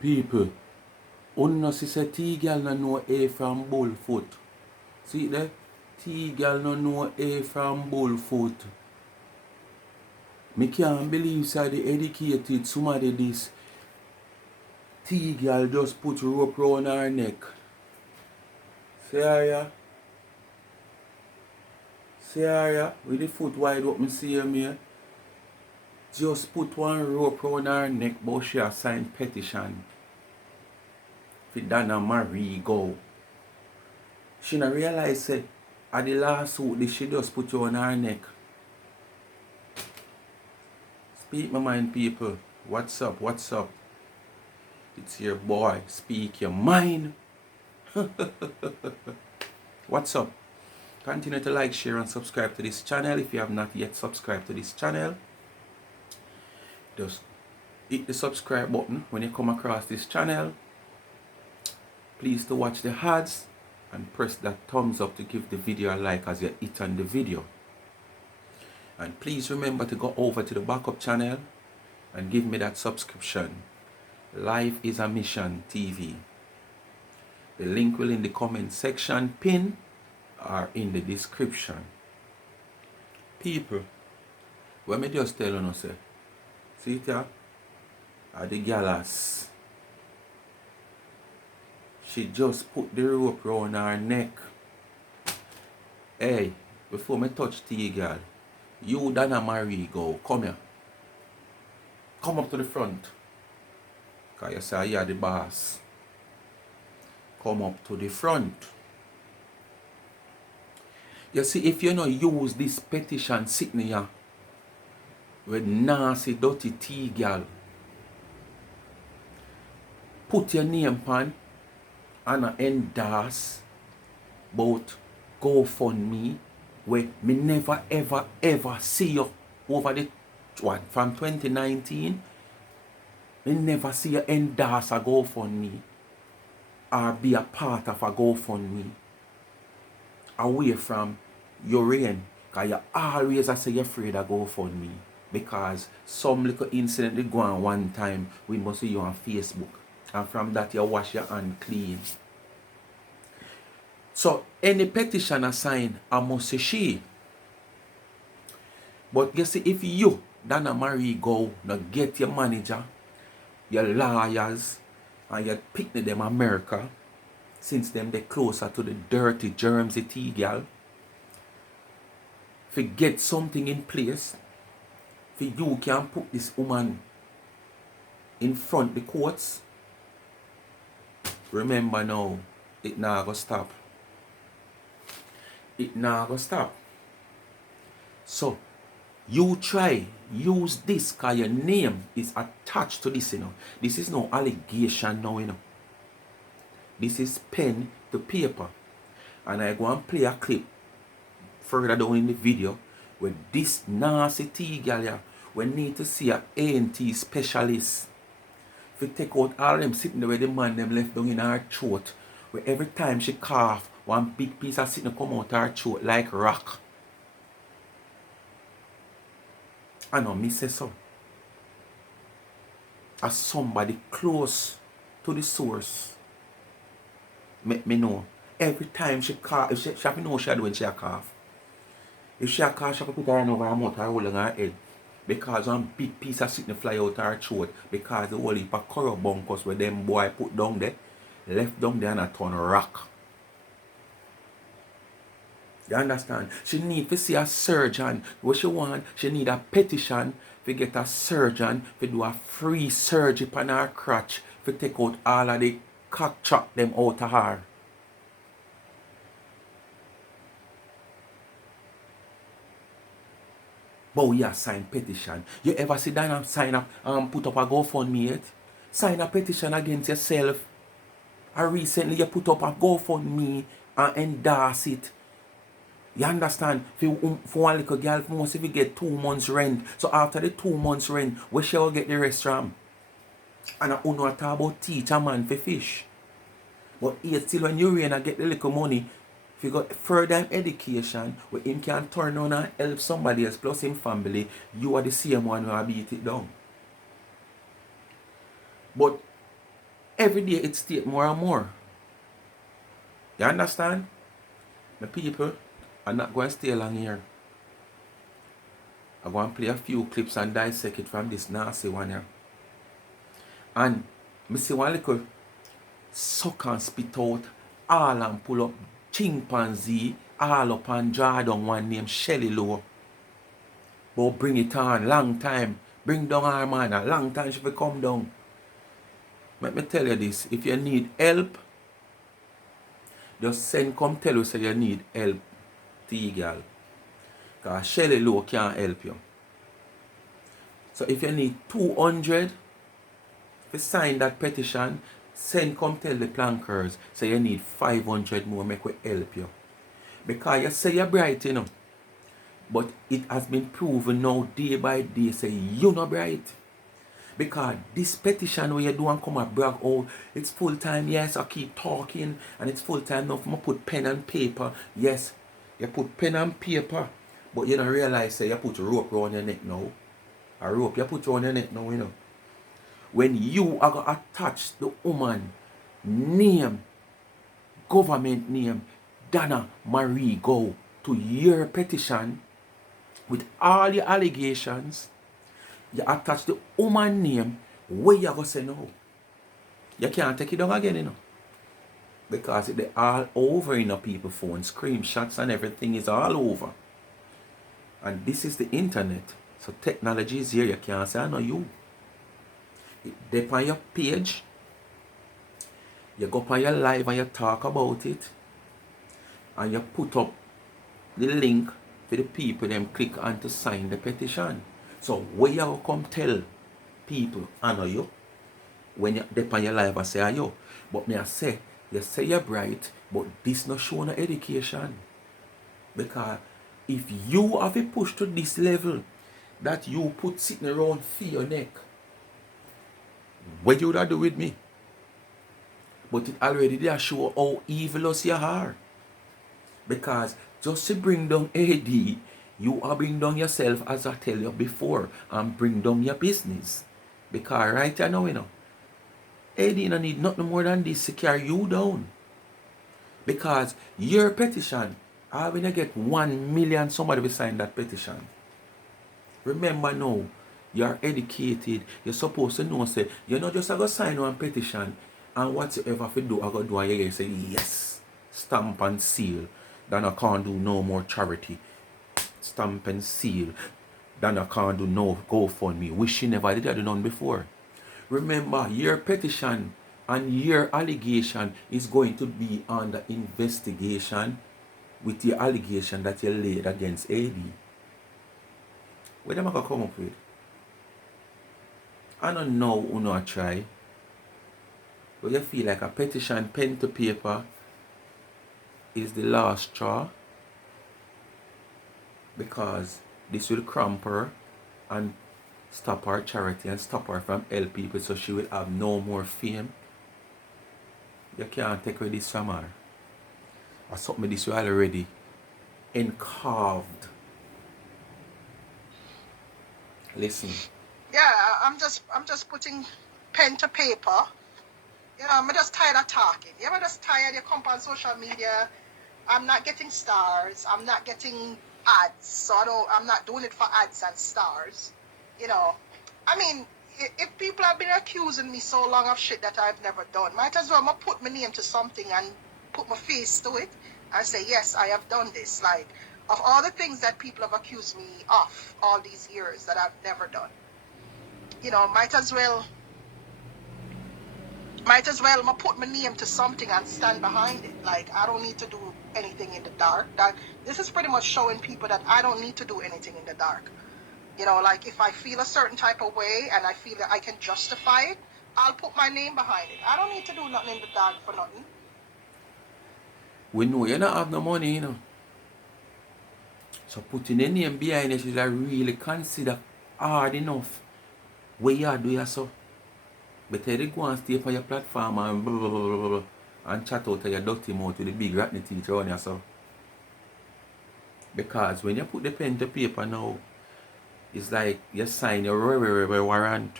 People, unno see say T-girl no know A from bullfoot. See it there? T-girl no know A from bullfoot. Me can't believe say the educated somebody this. T-girl just put rope round her neck. See her ya? See her ya? With the foot wide open, see her here? Just put one rope round her neck, but she a sign petition. For Donna Marie go. She not realize say at the last suit she just put you on her neck. Speak my mind, people. What's up? What's up? It's your boy. Speak your mind. What's up? Continue to like, share, and subscribe to this channel. If you have not yet subscribed to this channel, just hit the subscribe button when you come across this channel. Please to watch the ads and press that thumbs up to give the video a like as you hit on the video. And please remember to go over to the backup channel and give me that subscription. Life is a Mission TV. The link will in the comment section pin or in the description. People, what me just tell you, say, see it here? Are the galas. She just put the rope around her neck. Hey, before me touch T-girl, you Donna Marie go, come here. Come up to the front. Because you say you're the boss. Come up to the front. You see, if you don't use this petition sitting here with nasty, dirty T-girl, put your name on and endorse about GoFundMe where me never ever ever see you over the one from 2019. Me never see you endorse a GoFundMe or be a part of a GoFundMe away from your reign, because you always say you're afraid of GoFundMe because some little incident they go on one time we must see you on Facebook. And from that you wash your hand clean. So any petition assigned, I must say she. But you see, if you, Donna Marie, go now get your manager, your lawyers, and you pick them America, since them they closer to the dirty germsy T-girl, if you get something in place, if you can put this woman in front the courts, remember now, it not gonna stop. It not gonna stop. So, you try, use this because your name is attached to this, you know. This is no allegation now, you know. This is pen to paper. And I go and play a clip further down in the video where this nasty T-girl here, we need to see a A&T specialist. If you take out all them sitting there where the man them left down in her throat, where every time she cough, one big piece of sitting come out her throat like rock. I know me say so. As somebody close to the source, make me know. Every time she cough, if she know she do when she cough. If she cough, she put her hand over her mouth, her hole in her head. Because one big piece of sickness fly out her throat. Because the whole heap of curry bunkers where them boy put down there, left down there and a turn rock. You understand? She need to see a surgeon. What she want, she need a petition to get a surgeon to do a free surgery on her crotch to take out all of the cock chop them out of her. But yeah, sign petition. You ever sit down and sign up put up a GoFundMe yet? Sign a petition against yourself. And recently you put up a GoFundMe and endorse it. You understand? For one little girl, most if you get 2 months rent. So after the 2 months rent, where she will get the rest from? And I don't talk about teach a man for fish. But yet still when you rain and get the little money, if you got further education where him can turn on and help somebody else plus him family, you are the same one who will beat it down. But every day it stays more and more. You understand? The people are not going to stay long here. I'm going to play a few clips and dissect it from this nasty one here. And I see one little suck and spit out all and pull up chimpanzee all up and draw down one named Shelly Low. But bring it on, long time. Bring down her man, a long time she will come down. Let me tell you this, if you need help, just send come tell you say you need help to you girl. Because Shelly Low can't help you. So if you need 200 to sign that petition, send come tell the plankers say you need 500 more make we help you. Because you say you're bright, you know. But it has been proven now day by day say you're not bright. Because this petition where you do and come and brag, oh, it's full time, yes, I keep talking, and it's full time now. I put pen and paper. Yes, you put pen and paper, but you don't realize say you put a rope around your neck now. A rope you put around your neck now, you know. When you are going to attach the woman name, government name, Donna Marie Go, to your petition with all your allegations, you attach the woman name, where you going to say no? You can't take it down again, you know. Because they're all over in the people's phone, screenshots and everything is all over. And this is the internet. So technology is here, you can't say I know you. They on your page, you go on your live and you talk about it, and you put up the link for the people them click on to sign the petition. So where you come tell people I know you when you dep on your live and say I you. But me I say you say you're bright, but this not show no education. Because if you have a push to this level that you put sitting around for your neck, what you would do with me? But it already there show how evilous you are. Because just to bring down AD, you are bring down yourself as I tell you before, and bring down your business. Because right now, you know, AD don't need nothing more than this to carry you down. Because your petition, I'm going to get 1 million somebody will sign that petition. Remember now, you're educated, you're supposed to know, say, you're not just going to sign one petition, and whatsoever if you do, I'm going to do, and you say, yes, stamp and seal, then I can't do no more charity. Stamp and seal, then I can't do no GoFundMe, which you never did that none before. Remember, your petition and your allegation is going to be under investigation with the allegation that you laid against AD. What am I going to come up with? I don't know who not try, but you feel like a petition pen to paper is the last straw, because this will cramp her and stop her charity and stop her from help people, so she will have no more fame. You can't take away this from her. Or something this way already encarved. Listen. Yeah, I'm just putting pen to paper. You know, I'm just tired of talking. Yeah, I'm just tired. You come on social media. I'm not getting stars. I'm not getting ads. So I'm not doing it for ads and stars. You know, I mean, if people have been accusing me so long of shit that I've never done, might as well put my name to something and put my face to it and say, yes, I have done this. Like, of all the things that people have accused me of all these years that I've never done. You know, might as well put my name to something and stand behind it. Like, I don't need to do anything in the dark. This is pretty much showing people that I don't need to do anything in the dark. You know, like, if I feel a certain type of way and I feel that I can justify it, I'll put my name behind it. I don't need to do nothing in the dark for nothing. We know you don't have no money, you know. So putting your name behind it is really consider hard enough. What you do you so? Better you go and stay on your platform and blah, blah, blah, blah, blah, and chat out of your dirty mouth with the big rotten teeth around yourself. Because when you put the pen to paper now, it's like you sign your warrant.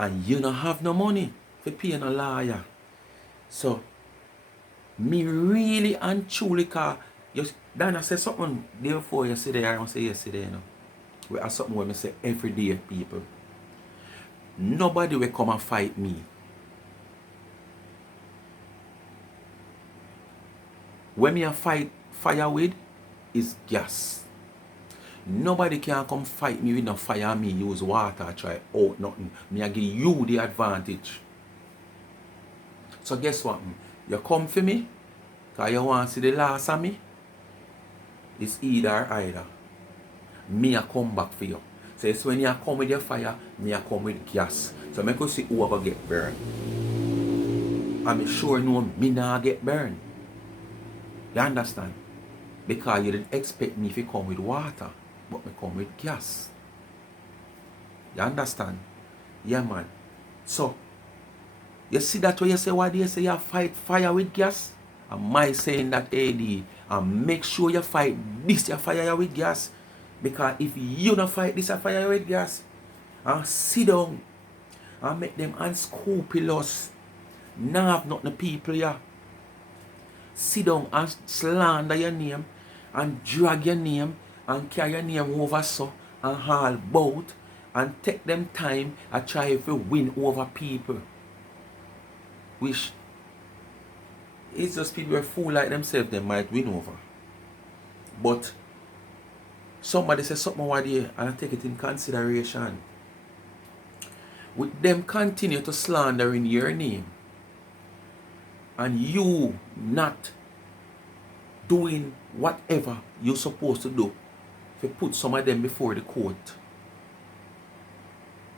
And you don't have no money for paying a lawyer. So, me really and truly, cause Dana said something day before yesterday, I don't say yesterday, you know. Where something where I say every day, people. Nobody will come and fight me. When me a fight fire with is gas. Nobody can come fight me with no fire me use water try out nothing. Me a give you the advantage. So guess what? You come for me because you want to see the last of me. It's either or either. Me a come back for you. So it's when you come with your fire, me a come with gas. So me could see who ever get burned. I'm sure no me not get burned. You understand? Because you didn't expect me to come with water, but me come with gas. You understand? Yeah, man. So, you see that way you say, why do you say you fight fire with gas? Am I saying that, AD, and make sure you fight this, you fire with gas? Because if you don't fight this, you fire with gas, and sit down and make them unscrupulous, now have not the people here. Sit down and slander your name and drag your name and carry your name over so and haul bout and take them time and try to win over people. Which it's just people who fool like themselves, they might win over. But somebody says something over there and I take it in consideration. With them continue to slander in your name and you not doing whatever you're supposed to do to put some of them before the court,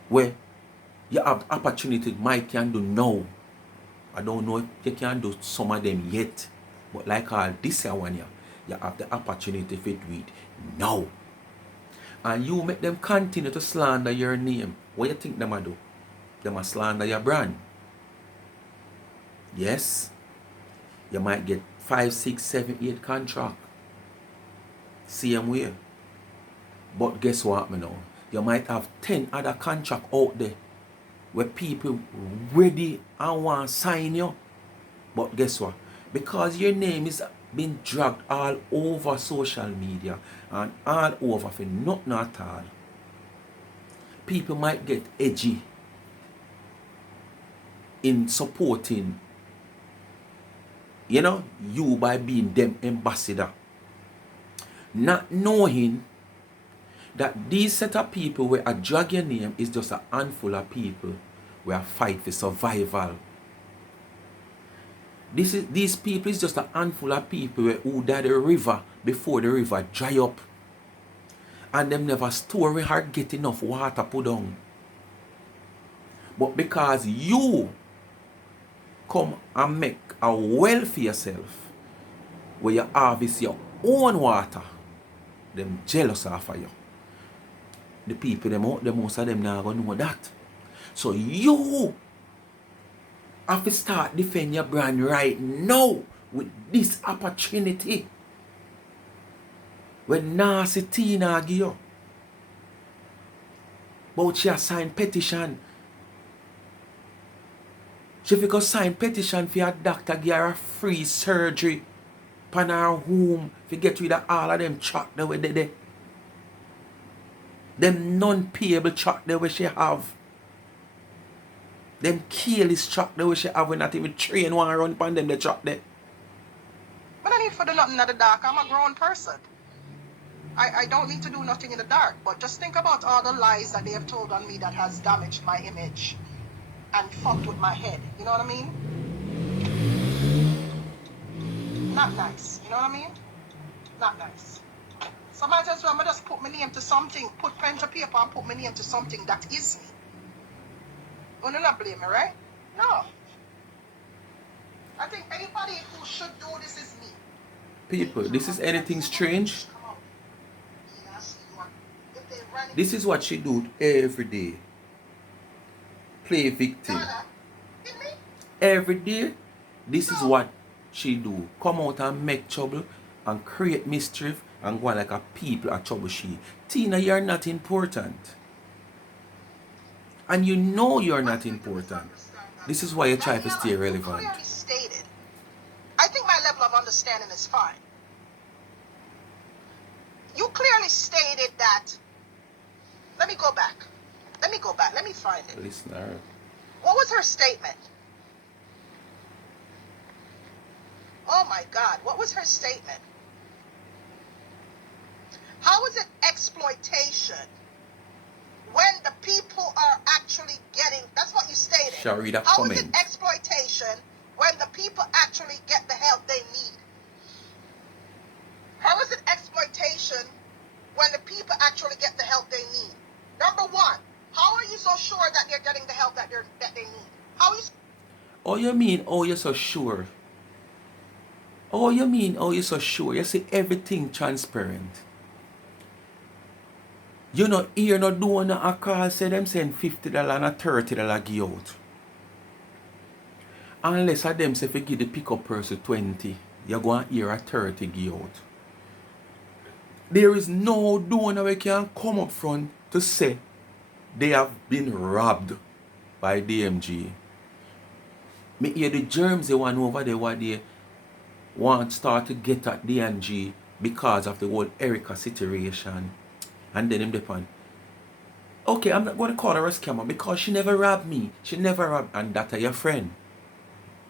where you have the opportunity Mike can do now. I don't know if you can do some of them yet, but like all this one here, you have the opportunity to do it now. And you make them continue to slander your name. What you think them a do? Them a slander your brand. Yes, you might get 5, 6, 7, 8 contract. Same way. But guess what, me know? You might have 10 other contract out there where people ready and want to sign you. But guess what? Because your name is being dragged all over social media and all over for nothing at all, people might get edgy in supporting, you know, you by being them ambassador. Not knowing that these set of people where a drag your name is just a handful of people where fight for survival. These people is just a handful of people who died the river before the river dry up. And them never store or get enough water put down. But because you come and make a well for yourself, where you harvest your own water, them jealous of you. The people, most of them not gonna know that. So you have to start defend your brand right now with this opportunity. When Nancy Tina give you, but she has signed petition. She fi go sign petition for your doctor give her a free surgery pan her home to get rid of all of them truck that way there. Them non-payable truck that way she have. Them careless truck that way she have when not even train one run pan them the truck there. But I need for do nothing in the dark. I'm a grown person. I don't need to do nothing in the dark. But just think about all the lies that they have told on me that has damaged my image and fucked with my head. You know what I mean? Not nice. You know what I mean? Not nice. So might as well just put my name to something, put pen to paper and put my name to something that is me. You don't blame me, right? No. I think anybody who should do this is me. People, this is anything strange? This is what she do every day. Play victim. Every day, this is what she do. Come out and make trouble and create mischief and go on like a people a trouble she. Tina, you're not important. And you know you're not important. This is why you try to stay relevant. You clearly stated. I think my level of understanding is fine. You clearly stated that. Let me go back. Let me find it. Listener. What was her statement? Oh my God, what was her statement? How is it exploitation when the people are actually getting, that's what you stated. Shall I read a How comment? is it exploitation when the people actually get the help they need? How is it exploitation when the people actually get the help they need? Number one, how are you so sure that they're getting the help that they need? How is? Oh, you mean, oh, you're so sure? Oh, you mean, oh, you're so sure? You see everything transparent. You know, you're not doing a call, say them send $50 and a $30 give out. Unless of them say if you give the pickup person 20, you're going to hear a 30 give out. There is no donor who can come up front to say they have been robbed by DMG. Me hear the germs they want over there what they want to start to get at DMG because of the whole Erica situation. And then him depend. Okay, I'm not going to call her a scammer because she never robbed me. She never robbed. And that are your friend.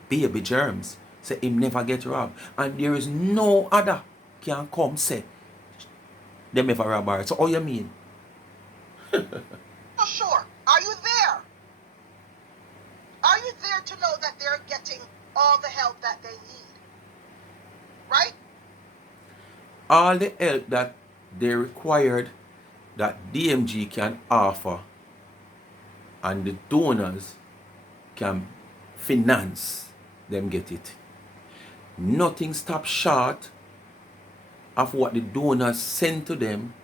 Baby germs. Say him never get robbed. And there is no other can come say them ever rob her. So all you mean? Oh, sure. Are you there? Are you there to know that they're getting all the help that they need? Right? All the help that they required that DMG can offer and the donors can finance them get it. Nothing stops short of what the donors send to them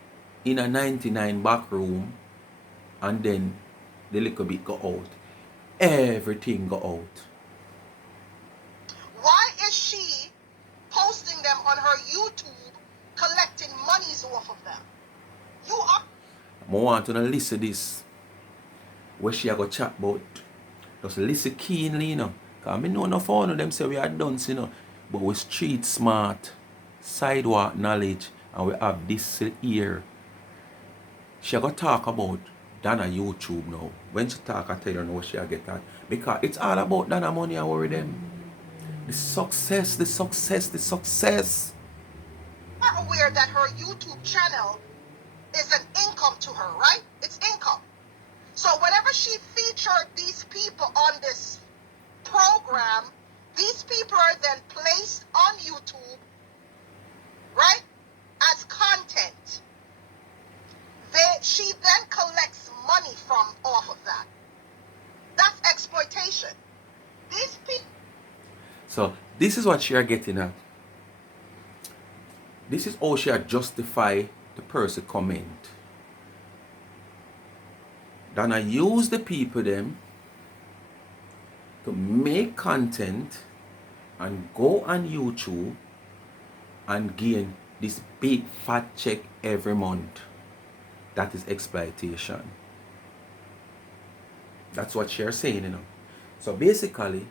in a 99 back room and then the little bit go out. Everything go out. Why is she posting them on her YouTube, collecting monies off of them? You are. I want to listen to this. Where she go chat about. Just listen keenly, you know. Because I know no phone of them say we are done, you know. But we street smart, sidewalk knowledge, and we have this here. She go talk about Dana YouTube now. When she talk, I tell her what she get at. Because it's all about Dana money and worry them. The success, the success, the success. Are aware that her YouTube channel is an income to her, right? It's income. So whenever she featured these people on this program, these people are then placed on YouTube, right, as content. She then collects money from off of that. That's exploitation. These people. So this is what she are getting at. This is how she justify the person comment. Then I use the people them to make content and go on YouTube and gain this big fat check every month. That is exploitation. That's what she's saying, you know. So basically,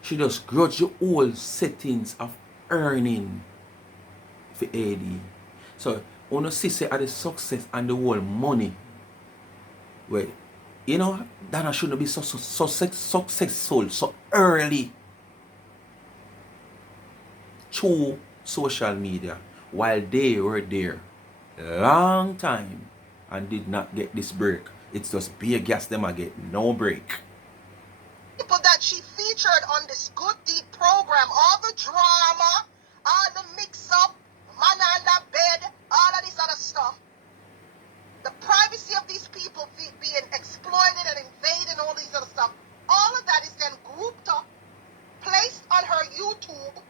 she just grudge the whole settings of earning for AD. So, when you see at the success and the whole money, where, you know, Dana shouldn't be so successful so early through social media while they were there long time and did not get this break. It's just beer gas them and get no break. People that she featured on this good deep program, all the drama, all the mix up, man under bed, all of this other stuff. The privacy of these people being exploited and invaded, all these other stuff. All of that is then grouped up, placed on her YouTube,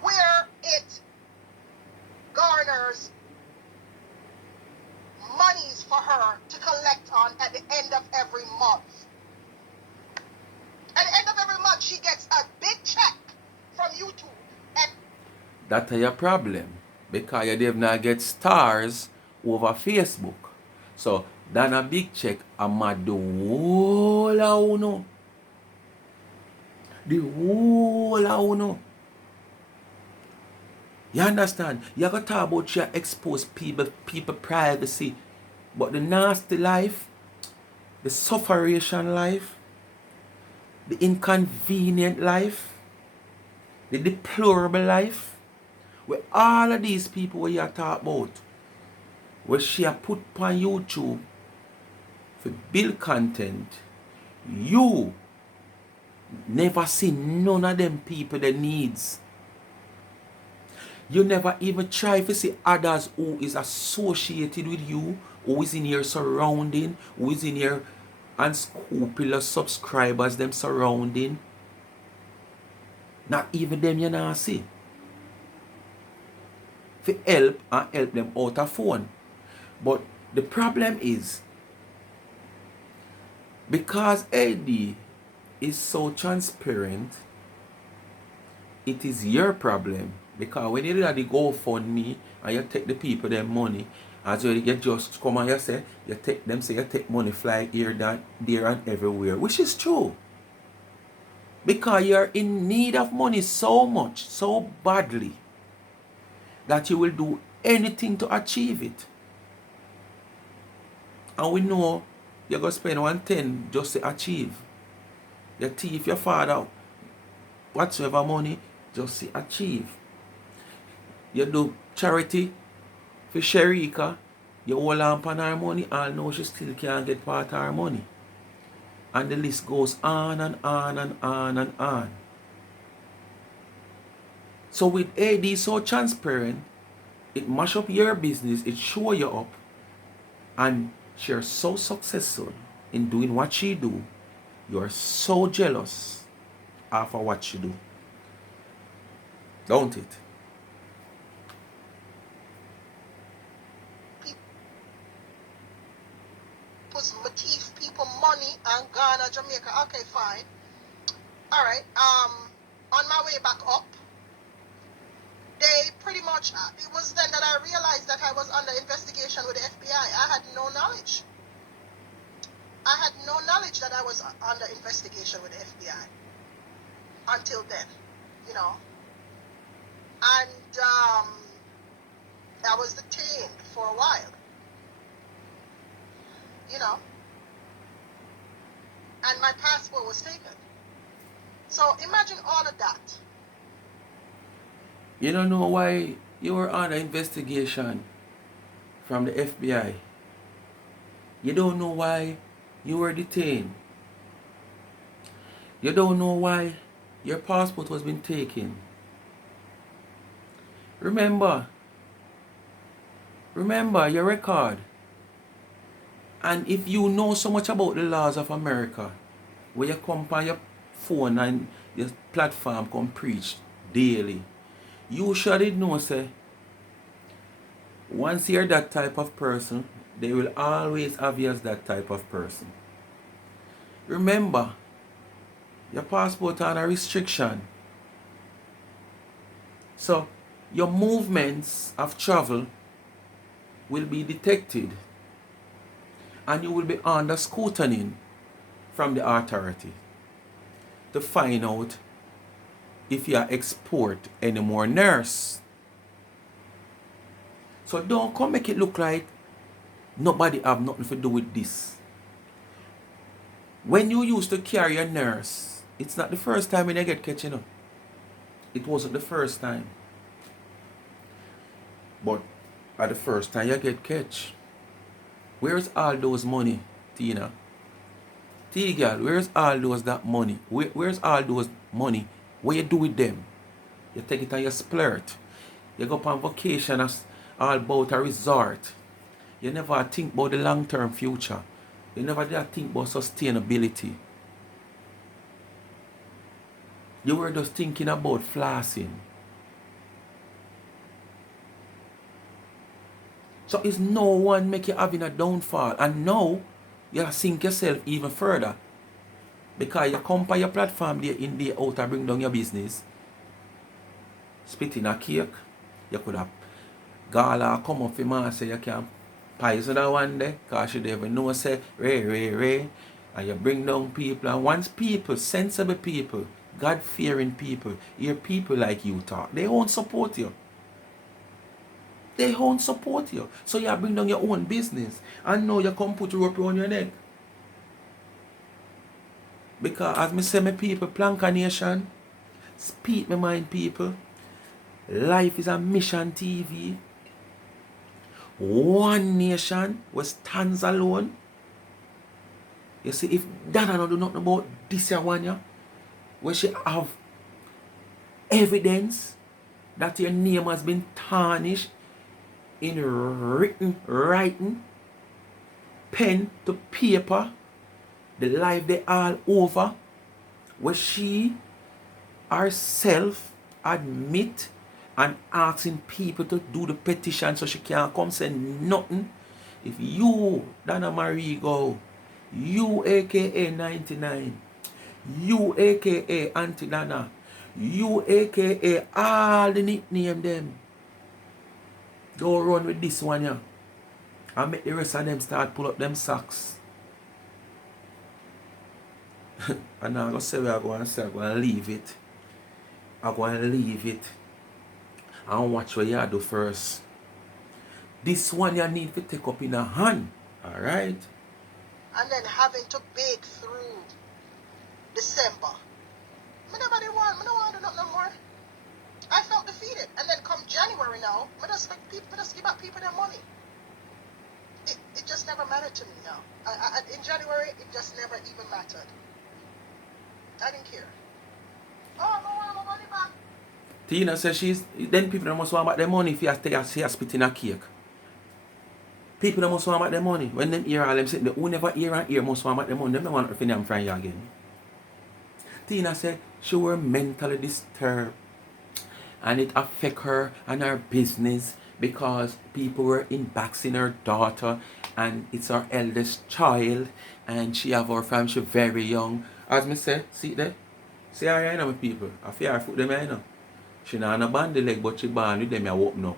where it garners monies for her to collect on at the end of every month. At the end of every month, she gets a big check from YouTube. And that's your problem. Because you did not get stars over Facebook. So than a big check, I'm a the whole of uno. The whole of uno. You understand? You got to talk about your expose people privacy. But the nasty life, the sufferation life, the inconvenient life, the deplorable life, where all of these people where you talk about, where she put on YouTube for build content, you never see none of them people that needs. You never even try to see others who is associated with you, who is in your surrounding, who is in your unscrupulous subscribers, them surrounding. Not even them you not see. For help and help them out of phone. But the problem is, because AD is so transparent, it is your problem. Because when you do that, the GoFundMe and you take the people their money, as well you just come and you say, you take them, say you take money fly here, there and everywhere. Which is true. Because you're in need of money so much, so badly, that you will do anything to achieve it. And we know you're going to spend 110 just to achieve. You thief your father whatsoever money just to achieve. You do charity for Sherika, you hold on upon her money, and now she still can't get part of her money. And the list goes on and on and on and on. So with AD so transparent, it mash up your business, it show you up, and she's so successful in doing what she do. You're so jealous of what she do. Don't it? Thief people money and Ghana, Jamaica. Okay, fine. All right. On my way back up, they pretty much. It was then that I realized that I was under investigation with the FBI. I had no knowledge. I had no knowledge that I was under investigation with the FBI until then, you know. And I was detained for a while, you know. And my passport was taken. So imagine all of that. You don't know why you were under investigation from the FBI. You don't know why you were detained. You don't know why your passport was being taken. Remember your record. And if you know so much about the laws of America, where you come on your phone and your platform come preach daily, you should know, say, once you're that type of person, they will always have you as that type of person. Remember, your passport on a restriction. So, your movements of travel will be detected. And you will be under scrutiny from the authority to find out if you export any more nurse. So don't come make it look like nobody have nothing to do with this. When you used to carry a nurse, it's not the first time when you get catch, you know. It wasn't the first time. But at the first time you get catch, where's all those money, Tina? T-girl, where's all those that money? Where's all those money? What you do with them? You take it and you splurt. You go on vacation as all about a resort. You never think about the long-term future. You never did think about sustainability. You were just thinking about flossing. So it's no one make you having a downfall. And now, you sink yourself even further. Because you come on your platform day in, day out and bring down your business. Spit in a cake. You could have gala come up for man say you can poison that one day, because you never know, say, Ray, and you bring down people, and once people, sensible people, God-fearing people, hear people like you talk, they won't support you. They won't support you. So you bring down your own business, and now you come put rope around your neck. Because as me say, my people, Planka Nation, speak my mind, people. Life is a mission TV. One nation was stands alone. You see, if Dana don't do nothing about this here one year, where she have evidence that your name has been tarnished in writing, pen to paper, the life they all over, where she herself admit and asking people to do the petition so she can't come say nothing. If you, Dana Marie, go, you aka 99, you aka Auntie Dana, you aka all the nickname them, don't run with this one here and make the rest of them start pull up them socks. And I'm going to say I'm going to leave it. I'm going to leave it and watch what you do first. This one you need to take up in a hand. Alright? And then having to bake through December. I don't want to do nothing no more. I felt defeated. And then come January now, I just give up people their money. It just never mattered to me now. In January, it just never even mattered. I didn't care. Oh, I want my money back. Tina says then people must want about their money if you spit in a cake. People must want about their money. When them hear all them say, who never hear and hear must want about their money, them don't want to finish them from you again. Tina said she were mentally disturbed and it affect her and her business because people were inboxing her daughter and it's her eldest child and she have her family, she very young. As me say, see there? See her right now, my people. I feel her foot them right now. She not on a bandy leg, but she born with them here open up.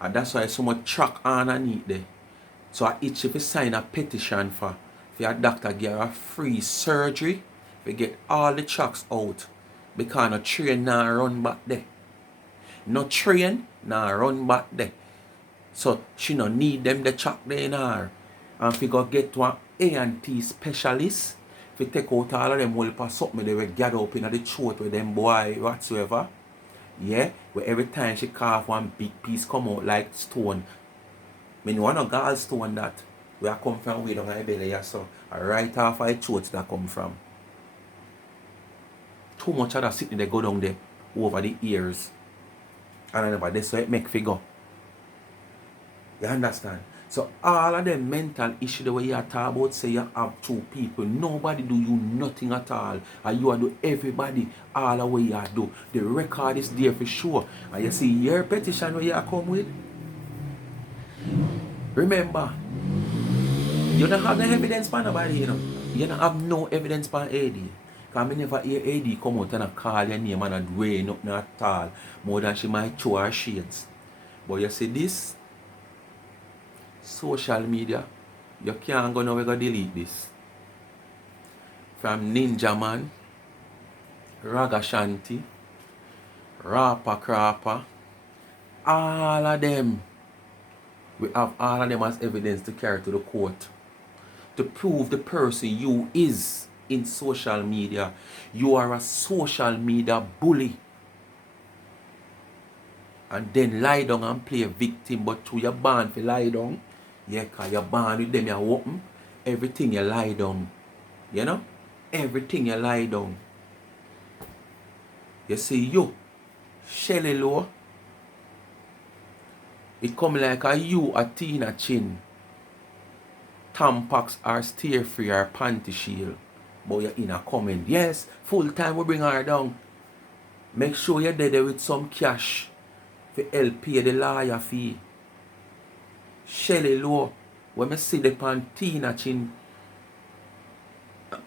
And that's why so much track underneath there. So I itch if you sign a petition for your doctor get a free surgery, we get all the tracks out. Because no train now run back there. No train now run back there. So she no need them the track there in her. And if you go get to an A&T specialist, if you take out all of them will pass something they will gather up in the throat with them boy whatsoever. Yeah, where every time she cough one big piece come out like stone. I know no gallstone that where I come from way down my belly here, so right off my throat that come from. Too much of that sitting there go down there over the ears. And I never this so it make figure. You understand? So all of them mental issue the way you talk about say you have two people. Nobody do you nothing at all. And you do everybody all the way you do. The record is there for sure. And you see your petition where you come with. Remember, you don't have no evidence for nobody, you know. You don't have no evidence for AD. Because I never hear AD come out and call your name and dway nothing at all. More than she might throw her shades. But you see this social media, you can't go now, we go delete this. From Ninja Man, Raga Shanti, Rapa Krapa, all of them, we have all of them as evidence to carry to the court. To prove the person you is in social media. You are a social media bully. And then lie down and play a victim, but through your band for lie down. Yeah, because you're born with them, you're open. Everything you lie down. You know? Everything you lie down. You see, you, Shelly Low, it come like a you, a Tina Chin. Tampax or steer free or panty shield. But you're in a comment. Yes, full time we bring her down. Make sure you're there with some cash for help pay the lawyer fee. Shelly Low, when I see the pan Tina Chin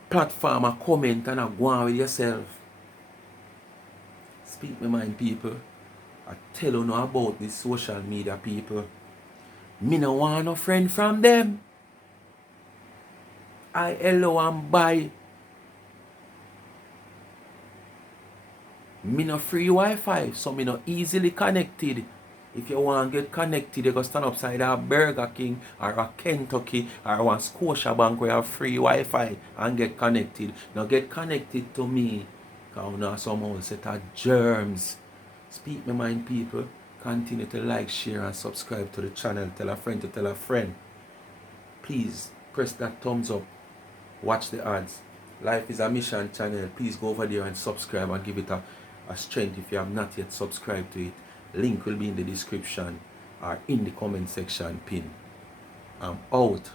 platform a comment and a go on with yourself. Speak my mind, people. I tell you now about this social media, people. Me no want no friend from them. I hello and buy. Me no free Wi-Fi, so me no easily connected. If you want to get connected, you go stand upside a Burger King or a Kentucky or one Scotiabank where you have free Wi-Fi and get connected. Now get connected to me. Because you know somehow set of germs. Speak my mind, people. Continue to like, share and subscribe to the channel. Tell a friend to tell a friend. Please press that thumbs up. Watch the ads. Life is a Mission channel. Please go over there and subscribe and give it a strength if you have not yet subscribed to it. Link will be in the description or in the comment section pin. I'm out.